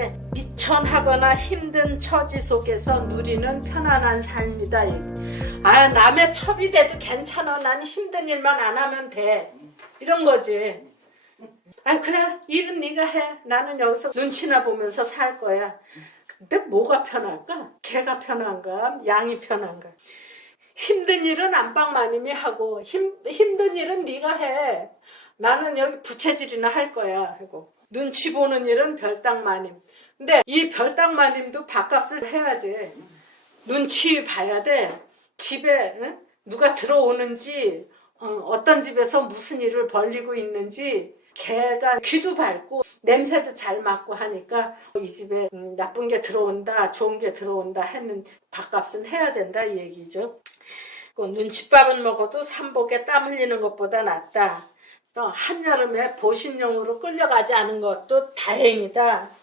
게 미천하거나 힘든 처지 속에서 누리는 편안한 삶이다. 아, 남의 첩이 돼도 괜찮아. 난 힘든 일만 안 하면 돼. 이런 거지. 아, 그래. 일은 네가 해. 나는 여기서 눈치나 보면서 살 거야. 근데 뭐가 편할까? 개가 편한가? 양이 편한가? 힘든 일은 안방마님이 하고 힘든 일은 네가 해. 나는 여기 부채질이나 할 거야 하고 눈치 보는 일은 별당마님. 근데 이 별당마님도 밥값을 해야지. 눈치 봐야 돼. 집에 누가 들어오는지 어떤 집에서 무슨 일을 벌이고 있는지 걔가 귀도 밝고 냄새도 잘 맡고 하니까 이 집에 나쁜 게 들어온다 좋은 게 들어온다 했는 밥값은 해야 된다 이 얘기죠. 눈칫밥은 먹어도 삼복에 땀 흘리는 것보다 낫다. 또 한여름에 보신용으로 끌려가지 않은 것도 다행이다.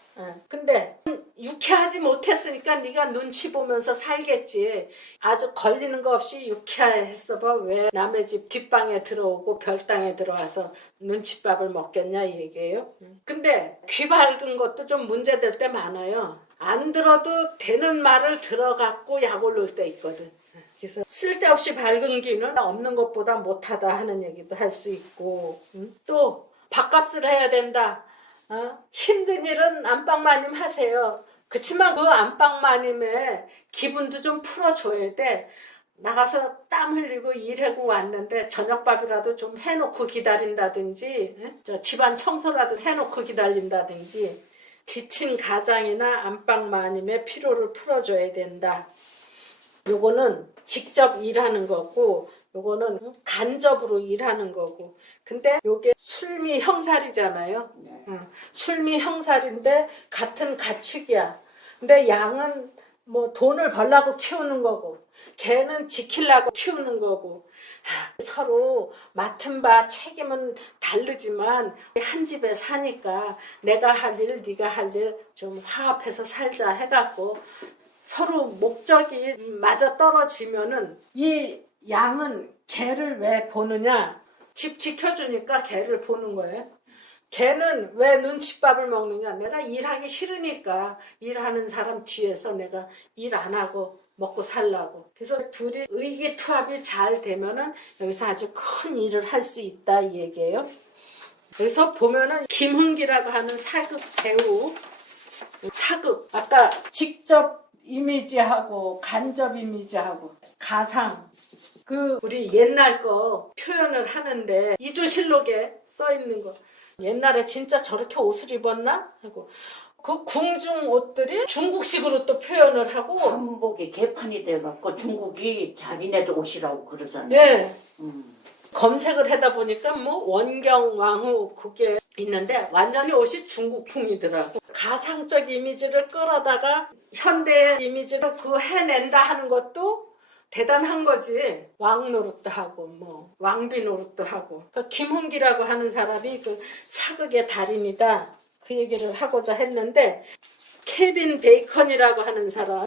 근데 유쾌하지 못했으니까 네가 눈치 보면서 살겠지. 아주 걸리는 거 없이 유쾌했어 봐. 왜 남의 집 뒷방에 들어오고 별당에 들어와서 눈칫밥을 먹겠냐 이 얘기예요. 근데 귀 밝은 것도 좀 문제될 때 많아요. 안 들어도 되는 말을 들어갖고 약 올릴 때 있거든. 그래서 쓸데없이 밝은 귀는 없는 것보다 못하다 하는 얘기도 할 수 있고 또 밥값을 해야 된다. 힘든 일은 안방마님 하세요. 그치만 그 안방마님의 기분도 좀 풀어줘야 돼. 나가서 땀 흘리고 일하고 왔는데 저녁밥이라도 좀 해놓고 기다린다든지 집안 청소라도 해놓고 기다린다든지 지친 가장이나 안방마님의 피로를 풀어줘야 된다. 요거는 직접 일하는 거고 요거는 간접으로 일하는 거고 근데 요게 술미 형살이잖아요. 술미 형살인데 같은 가축이야. 근데 양은 뭐 돈을 벌려고 키우는 거고 개는 지키려고 키우는 거고 서로 맡은 바 책임은 다르지만 한 집에 사니까 내가 할 일 네가 할 일 좀 화합해서 살자 해갖고 서로 목적이 맞아떨어지면은 이 양은 개를 왜 보느냐? 집 지켜주니까 개를 보는 거예요. 개는 왜 눈칫밥을 먹느냐? 내가 일하기 싫으니까 일하는 사람 뒤에서 내가 일 안 하고 먹고 살라고. 그래서 둘이 의기투합이 잘 되면은 여기서 아주 큰 일을 할 수 있다 이 얘기예요. 그래서 보면은 김흥기라고 하는 사극 배우 사극 아까 직접 이미지하고 간접 이미지하고 가상 우리 옛날 거 표현을 하는데 이조실록에 써 있는 거 옛날에 진짜 저렇게 옷을 입었나 하고 그 궁중 옷들이 중국식으로 또 표현을 하고 한복이 개판이 돼갖고 중국이 자기네들 옷이라고 그러잖아요. 네. 검색을 하다 보니까 뭐 원경 왕후 그게 있는데 완전히 옷이 중국풍이더라고. 가상적 이미지를 끌어다가 현대 이미지로 해낸다 하는 것도 대단한 거지. 왕 노릇도 하고 뭐 왕비 노릇도 하고. 김흥기라고 하는 사람이 그 사극의 달인이다. 그 얘기를 하고자 했는데 케빈 베이컨이라고 하는 사람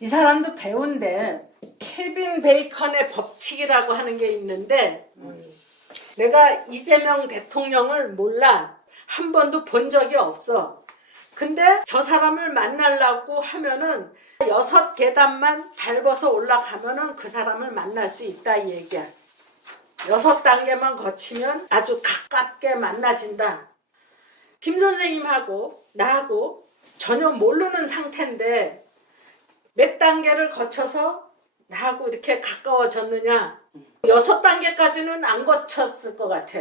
이 사람도 배우인데 케빈 베이컨의 법칙이라고 하는 게 있는데 내가 이재명 대통령을 몰라. 한 번도 본 적이 없어. 근데 저 사람을 만나려고 하면은 6계단만 밟아서 올라가면은 그 사람을 만날 수 있다 이 얘기야. 6단계만 거치면 아주 가깝게 만나진다. 김 선생님하고 나하고 전혀 모르는 상태인데 몇 단계를 거쳐서 나하고 이렇게 가까워졌느냐? 6단계까지는 안 거쳤을 것 같아.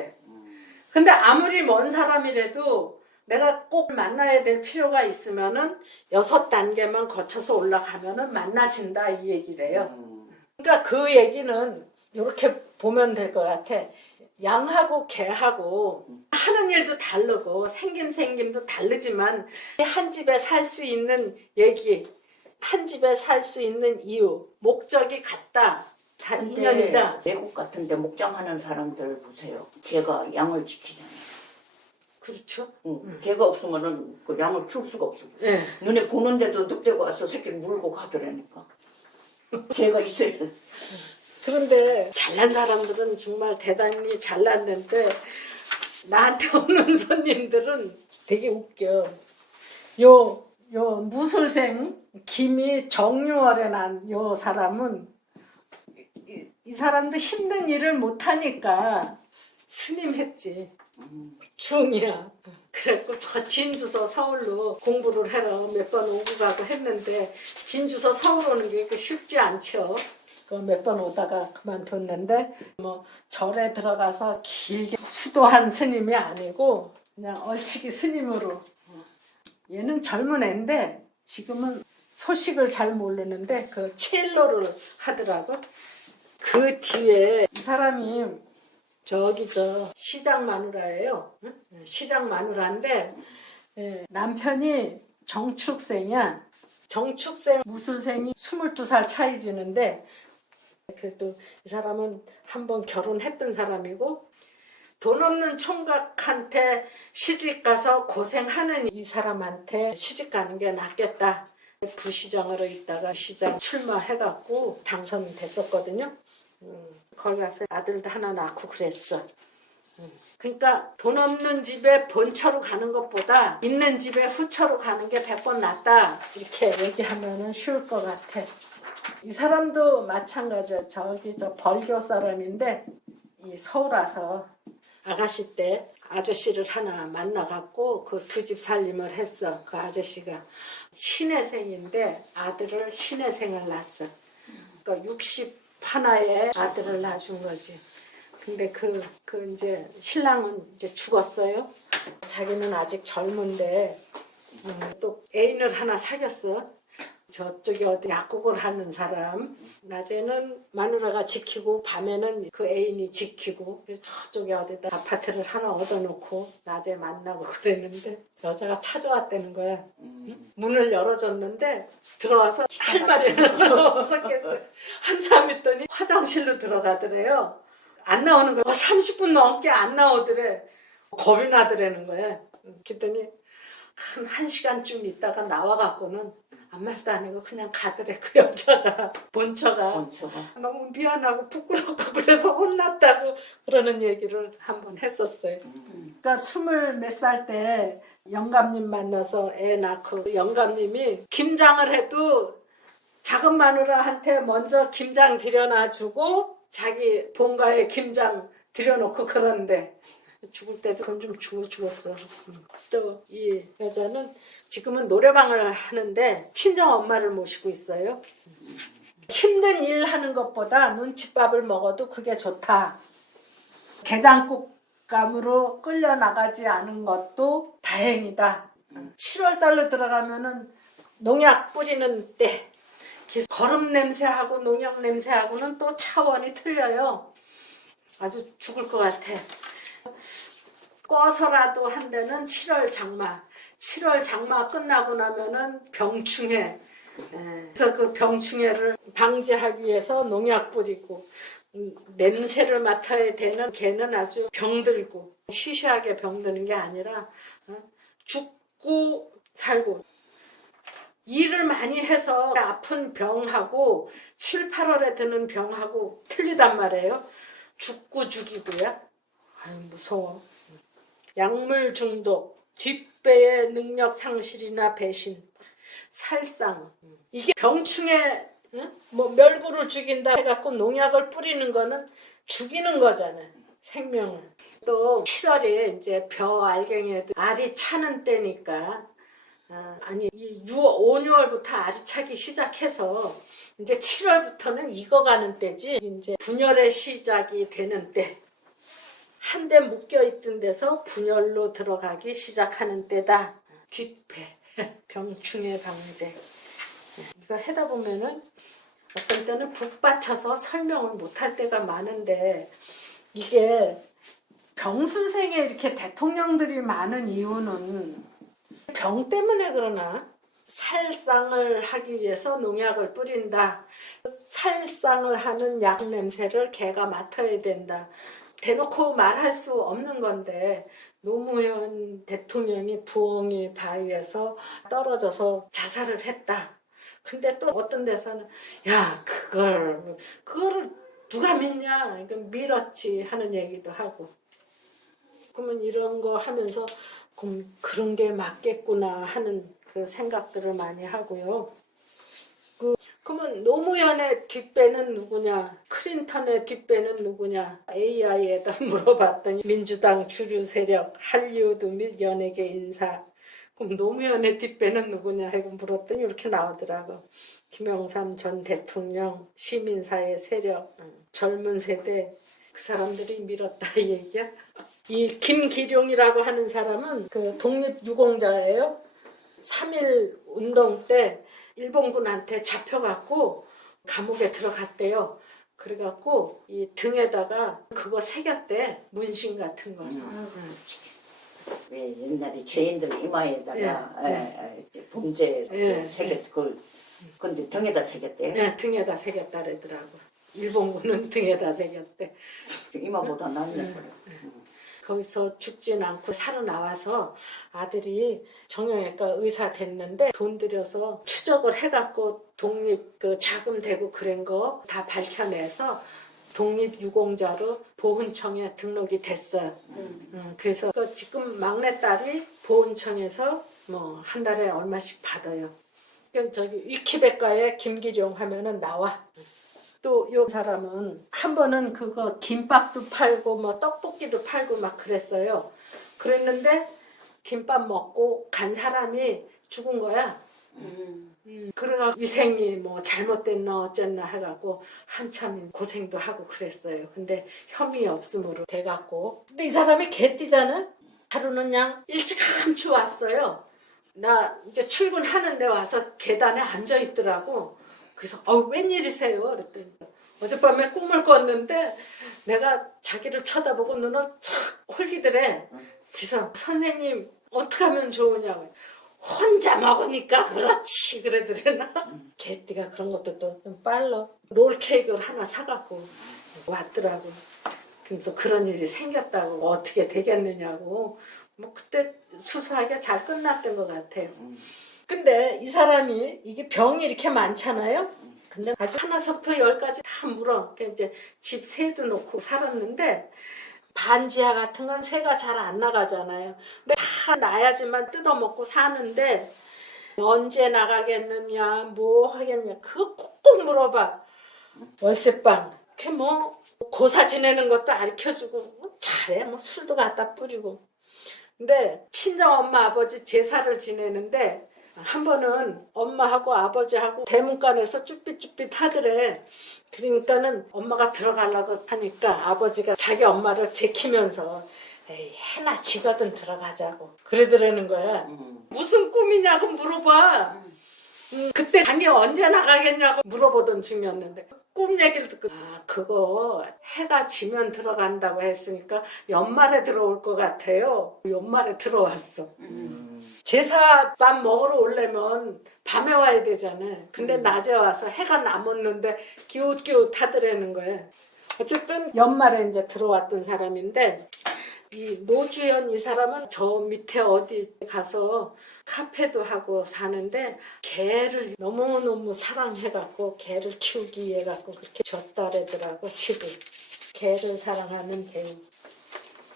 근데 아무리 먼 사람이라도 내가 꼭 만나야 될 필요가 있으면은 6단계만 거쳐서 올라가면은 만나진다 이 얘기래요. 그러니까 그 얘기는 이렇게 보면 될 것 같아. 양하고 개하고 하는 일도 다르고 생김도 다르지만 한 집에 살 수 있는 얘기, 한 집에 살 수 있는 이유, 목적이 같다. 다 인연이다. 외국 같은데 목장하는 사람들 보세요. 개가 양을 지키잖아요. 그렇죠. 개가 없으면은 그 양을 키울 수가 없어. 네. 눈에 보는데도 늑대가 와서 새끼를 물고 가더라니까. 개가 있어야 돼. 그런데 잘난 사람들은 정말 대단히 잘났는데 나한테 오는 손님들은 되게 웃겨. 요 무술생 김이 정유월에 난 요 사람은 이 사람도 힘든 일을 못하니까 스님 했지. 중이야. 그래갖고 저 진주서 서울로 공부를 하러 몇 번 오고 가고 했는데 진주서 서울 오는 게 쉽지 않죠. 몇 번 오다가 그만뒀는데 뭐 절에 들어가서 길게 수도한 스님이 아니고 그냥 얼치기 스님으로. 얘는 젊은 애인데 지금은 소식을 잘 모르는데 그 첼로를 하더라고. 그 뒤에 이 사람이 저기 저 시장 마누라예요. 응? 시장 마누라인데 남편이 정축생이야. 정축생 무술생이 22살 차이 지는데 그래도 이 사람은 한번 결혼했던 사람이고 돈 없는 총각한테 시집가서 고생하는 이 사람한테 시집가는 게 낫겠다. 부시장으로 있다가 시장 출마해갖고 당선됐었거든요. 거기 가서 아들도 하나 낳고 그랬어. 그러니까 돈 없는 집에 본처로 가는 것보다 있는 집에 후처로 가는 게 100번 낫다. 이렇게 얘기하면 쉬울 것 같아. 이 사람도 마찬가지야. 저기 저 벌교 사람인데 이 서울 와서 아가씨 때 아저씨를 하나 만나갖고 그 두 집 살림을 했어. 그 아저씨가 신혜생인데 아들을 신혜생을 낳았어. 그러니까 60 하나의 아들을 낳아준 거지. 근데 그 이제 신랑은 이제 죽었어요. 자기는 아직 젊은데 또 애인을 하나 사귀었어. 저쪽에 어디 약국을 하는 사람. 낮에는 마누라가 지키고 밤에는 그 애인이 지키고 그래서 저쪽에 어디다 아파트를 하나 얻어놓고 낮에 만나고 그랬는데 여자가 찾아왔다는 거야. 문을 열어줬는데 들어와서 할 말이 없었겠어요. 한참 있더니 화장실로 들어가더래요. 안 나오는 거야. 30분 넘게 안 나오더래. 겁이 나더라는 거야. 그랬더니 한 1시간쯤 있다가 나와갖고는 아무 말도 안 하고 그냥 가더래. 그 여자가 본처가 너무 미안하고 부끄럽고 그래서 혼났다고 그러는 얘기를 한번 했었어요. 그러니까 20몇 살 때 영감님 만나서 애 낳고 영감님이 김장을 해도 작은 마누라한테 먼저 김장 들여놔주고 자기 본가에 김장 들여놓고 그런데 죽을 때도 그건 좀 죽었어. 또 이 여자는 지금은 노래방을 하는데 친정 엄마를 모시고 있어요. 힘든 일 하는 것보다 눈칫밥을 먹어도 그게 좋다. 게장국감으로 끌려나가지 않은 것도 다행이다. 7월달로 들어가면은 농약 뿌리는 때 거름 냄새하고 농약 냄새하고는 또 차원이 틀려요. 아주 죽을 것 같아. 꺼서라도 한 데는 7월 장마. 7월 장마 끝나고 나면은 병충해. 그래서 그 병충해를 방지하기 위해서 농약 뿌리고 냄새를 맡아야 되는 개는 아주 병들고 시시하게 병드는 게 아니라 죽고 살고 일을 많이 해서 아픈 병하고 7, 8월에 드는 병하고 틀리단 말이에요. 죽고 죽이고요. 아유 무서워. 약물 중독, 뒷배의 능력 상실이나 배신, 살상. 이게 병충해, 뭐 멸구를 죽인다 해갖고 농약을 뿌리는 거는 죽이는 거잖아. 생명을. 또 7월에 이제 벼 알갱이에도 알이 차는 때니까 아니 5, 6월부터 알이 차기 시작해서 이제 7월부터는 익어가는 때지 이제 분열의 시작이 되는 때. 한데 묶여있던 데서 분열로 들어가기 시작하는 때다. 뒷배, 병충해 방제. 이거 하다 보면은 어떤 때는 북받쳐서 설명을 못할 때가 많은데 이게 병술생에 이렇게 대통령들이 많은 이유는 병 때문에 그러나 살상을 하기 위해서 농약을 뿌린다. 살상을 하는 약 냄새를 개가 맡아야 된다. 대놓고 말할 수 없는 건데 노무현 대통령이 부엉이 바위에서 떨어져서 자살을 했다. 근데 또 어떤 데서는 야 그거를 누가 믿냐 이건 밀었지 하는 얘기도 하고 그러면 이런 거 하면서 그럼 그런 게 맞겠구나 하는 그 생각들을 많이 하고요. 그러면 노무현의 뒷배는 누구냐? 클린턴의 뒷배는 누구냐? AI에다 물어봤더니 민주당 주류 세력, 할리우드 및 연예계 인사. 그럼 노무현의 뒷배는 누구냐 하고 물었더니 이렇게 나오더라고. 김영삼 전 대통령, 시민사회 세력, 젊은 세대 그 사람들이 밀었다 이 얘기야. 이 김기룡이라고 하는 사람은 그 독립유공자예요. 3.1 운동 때 일본군한테 잡혀갖고 감옥에 들어갔대요. 그래갖고 이 등에다가 그거 새겼대. 문신 같은 거. 왜 옛날에 죄인들 이마에다가 범죄 새겼 그걸 근데 등에다 새겼대. 네, 등에다 새겼다 그러더라고. 일본군은 등에다 새겼대. 이마보다 낫네 그래. 거기서 죽진 않고 살아나와서 아들이 정형외과 의사 됐는데 돈 들여서 추적을 해갖고 독립 그 자금 대고 그런 거 다 밝혀내서 독립유공자로 보훈청에 등록이 됐어요. 그래서 그 지금 막내딸이 보훈청에서 뭐 한 달에 얼마씩 받아요. 그러니까 저기 위키백과에 김기룡 하면은 나와. 또 요 사람은 한 번은 그거 김밥도 팔고 뭐 떡볶이도 팔고 막 그랬어요. 그랬는데 김밥 먹고 간 사람이 죽은 거야. 그러나 위생이 뭐 잘못됐나 어쨌나 해갖고 한참 고생도 하고 그랬어요. 근데 혐의 없음으로 돼갖고. 근데 이 사람이 개띠잖아. 하루는 그냥 일찌감치 왔어요. 나 이제 출근하는데 와서 계단에 앉아있더라고. 그래서 웬일이세요? 그랬더니 어젯밤에 꿈을 꿨는데 내가 자기를 쳐다보고 눈을 착 홀리더래. 그래서 선생님 어떻게 하면 좋으냐고. 혼자 먹으니까 그렇지 그러더래나. 개띠가 그런 것도 또 좀 빨라. 롤케이크를 하나 사갖고 왔더라고. 그래서 그런 일이 생겼다고 어떻게 되겠느냐고. 뭐 그때 수수하게 잘 끝났던 것 같아요. 근데 이 사람이 이게 병이 이렇게 많잖아요. 근데 아주 하나서부터 10까지 다 물어. 그러니까 이제 집 새도 놓고 살았는데 반지하 같은 건 새가 잘 안 나가잖아요. 근데 다 나야지만 뜯어먹고 사는데 언제 나가겠느냐, 뭐 하겠냐, 그거 꼭꼭 물어봐. 월세방, 그게 뭐 고사 지내는 것도 가르쳐주고 뭐 잘해. 뭐 술도 갖다 뿌리고. 근데 친정 엄마 아버지 제사를 지내는데 한 번은 엄마하고 아버지하고 대문간에서 쭈삣쭈삣 하더래. 그러니까는 엄마가 들어가려고 하니까 아버지가 자기 엄마를 제키면서 에이 해나 지거든 들어가자고 그러더라는 거야. 무슨 꿈이냐고 물어봐. 그때 잠이 언제 나가겠냐고 물어보던 중이었는데 꿈 얘기를 듣고 그거 해가 지면 들어간다고 했으니까 연말에 들어올 것 같아요. 연말에 들어왔어. 제사밥 먹으러 오려면 밤에 와야 되잖아. 근데 낮에 와서 해가 남았는데 기웃기웃 하더라는 거야. 어쨌든 연말에 이제 들어왔던 사람인데 이 노주현 이 사람은 저 밑에 어디 가서 카페도 하고 사는데 개를 너무너무 사랑해갖고 개를 키우기 위해 갖고 그렇게 줬다래더라고. 집을. 개를 사랑하는 배우.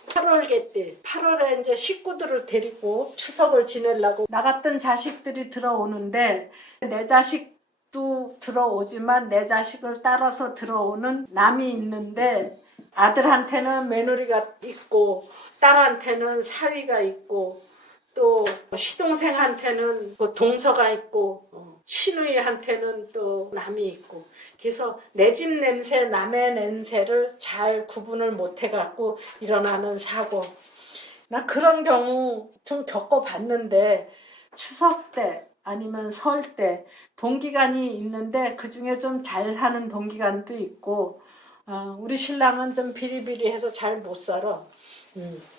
8월 개띠. 8월에 이제 식구들을 데리고 추석을 지내려고 나갔던 자식들이 들어오는데 내 자식도 들어오지만 내 자식을 따라서 들어오는 남이 있는데 아들한테는 며느리가 있고 딸한테는 사위가 있고 또 시동생한테는 뭐 동서가 있고 시누이한테는 또 남이 있고 그래서 내 집 냄새 남의 냄새를 잘 구분을 못 해갖고 일어나는 사고. 나 그런 경우 좀 겪어봤는데 추석 때 아니면 설 때 동기간이 있는데 그중에 좀 잘 사는 동기간도 있고 우리 신랑은 좀 비리비리해서 잘 못 살아.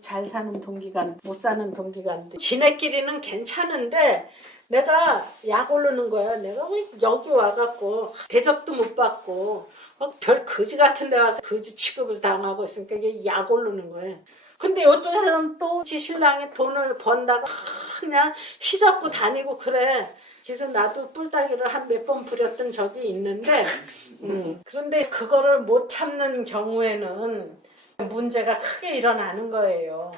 잘 사는 동기간, 못 사는 동기간도 지네끼리는 괜찮은데 내가 약 오르는 거야. 내가 왜 여기 와갖고 대접도 못 받고 별 거지 같은 데 와서 거지 취급을 당하고 있으니까 이게 약 오르는 거야. 근데 이쪽에서는 또 지 신랑이 돈을 번다가 그냥 휘젓고 다니고 그래. 그래서 나도 뿔따기를 한 몇 번 부렸던 적이 있는데 그런데 그거를 못 참는 경우에는 문제가 크게 일어나는 거예요.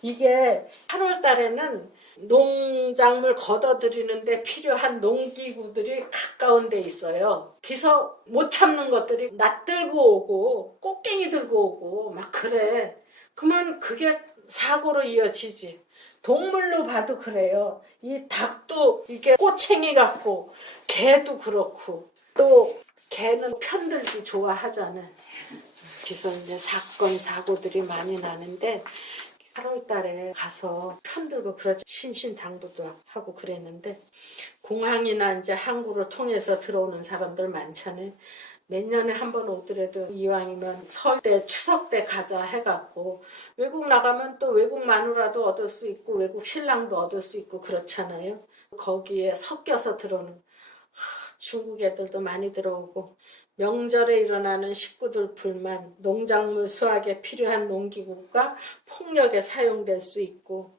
이게 8월 달에는 농작물 걷어들이는데 필요한 농기구들이 가까운 데 있어요. 기서 못 참는 것들이 낫 들고 오고 꽃갱이 들고 오고 막 그래. 그러면 그게 사고로 이어지지. 동물로 봐도 그래요. 이 닭도 이게 꼬챙이 같고 개도 그렇고 또 개는 편들기 좋아하잖아요. 그래서 이제 사건 사고들이 많이 나는데 8월 달에 가서 편들고 그러지 신신당부도 하고 그랬는데 공항이나 이제 항구를 통해서 들어오는 사람들 많잖아요. 몇 년에 한 번 오더라도 이왕이면 설 때 추석 때 가자 해갖고 외국 나가면 또 외국 마누라도 얻을 수 있고 외국 신랑도 얻을 수 있고 그렇잖아요. 거기에 섞여서 들어오는 중국 애들도 많이 들어오고 명절에 일어나는 식구들 불만, 농작물 수확에 필요한 농기구가 폭력에 사용될 수 있고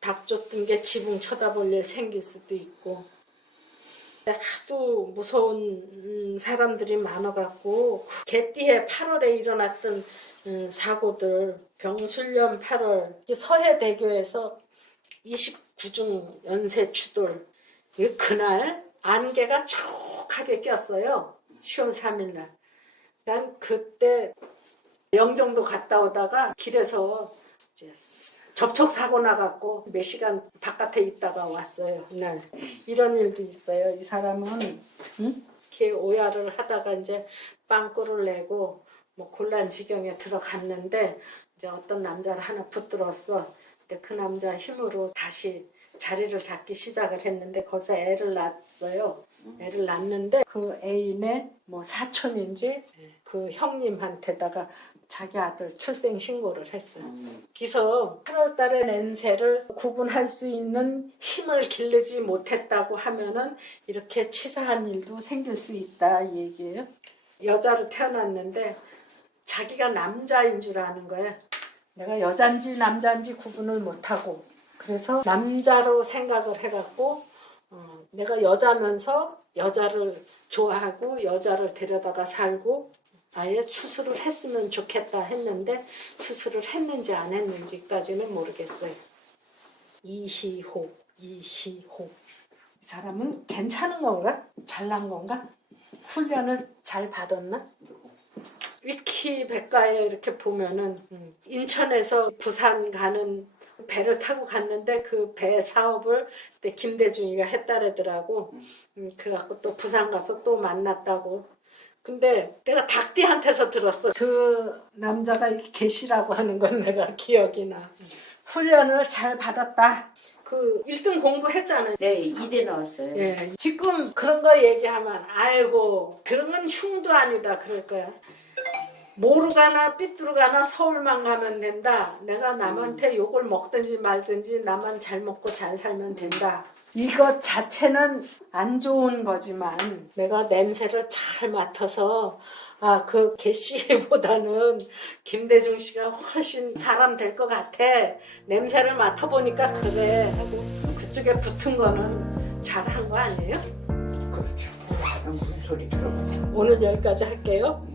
닭 쫓던 게 지붕 쳐다볼 일 생길 수도 있고 하도 무서운 사람들이 많아갖고 개띠해 8월에 일어났던 사고들 병술년 8월 서해대교에서 29중 연쇄 추돌 그날 안개가 촉하게 꼈어요. 10월 3일 날. 난 그때 영종도 갔다 오다가 길에서 이제 접촉사고 나갖고 몇 시간 바깥에 있다가 왔어요. 그날 이런 일도 있어요. 이 사람은 이렇게 오야를 하다가 이제 빵꾸를 내고 뭐 곤란 지경에 들어갔는데 이제 어떤 남자를 하나 붙들었어. 근데 그 남자 힘으로 다시 자리를 잡기 시작을 했는데 거기서 애를 낳았어요. 애를 낳는데 그 애인의 뭐 사촌인지 그 형님한테다가 자기 아들 출생 신고를 했어요. 그래서 8월 달에 낸 새를 구분할 수 있는 힘을 기르지 못했다고 하면은 이렇게 치사한 일도 생길 수 있다 이 얘기예요. 여자로 태어났는데 자기가 남자인 줄 아는 거야. 내가 여잔지 남잔지 구분을 못하고 그래서 남자로 생각을 해갖고 내가 여자면서 여자를 좋아하고 여자를 데려다가 살고 아예 수술을 했으면 좋겠다 했는데 수술을 했는지 안 했는지까지는 모르겠어요. 이희호. 이 사람은 괜찮은 건가? 잘난 건가? 훈련을 잘 받았나? 위키백과에 이렇게 보면은 인천에서 부산 가는 배를 타고 갔는데 그 배 사업을 그때 김대중이가 했다래더라고. 그래갖고 또 부산 가서 또 만났다고. 근데 내가 닭띠한테서 들었어. 그 남자가 계시라고 하는 건 내가 기억이 나. 훈련을 잘 받았다. 그 1등 공부했잖아요. 네, 2대 나왔어요. 예, 지금 그런 거 얘기하면 아이고 그런 건 흉도 아니다 그럴 거야. 모르가나 삐뚤어가나 서울만 가면 된다. 내가 남한테 욕을 먹든지 말든지 나만 잘 먹고 잘 살면 된다. 이것 자체는 안 좋은 거지만 내가 냄새를 잘 맡아서 그 개씨보다는 김대중 씨가 훨씬 사람 될 것 같아. 냄새를 맡아보니까 그래 하고 그쪽에 붙은 거는 잘한 거 아니에요? 그렇죠. 그런 소리 들어봤어. 오늘 여기까지 할게요.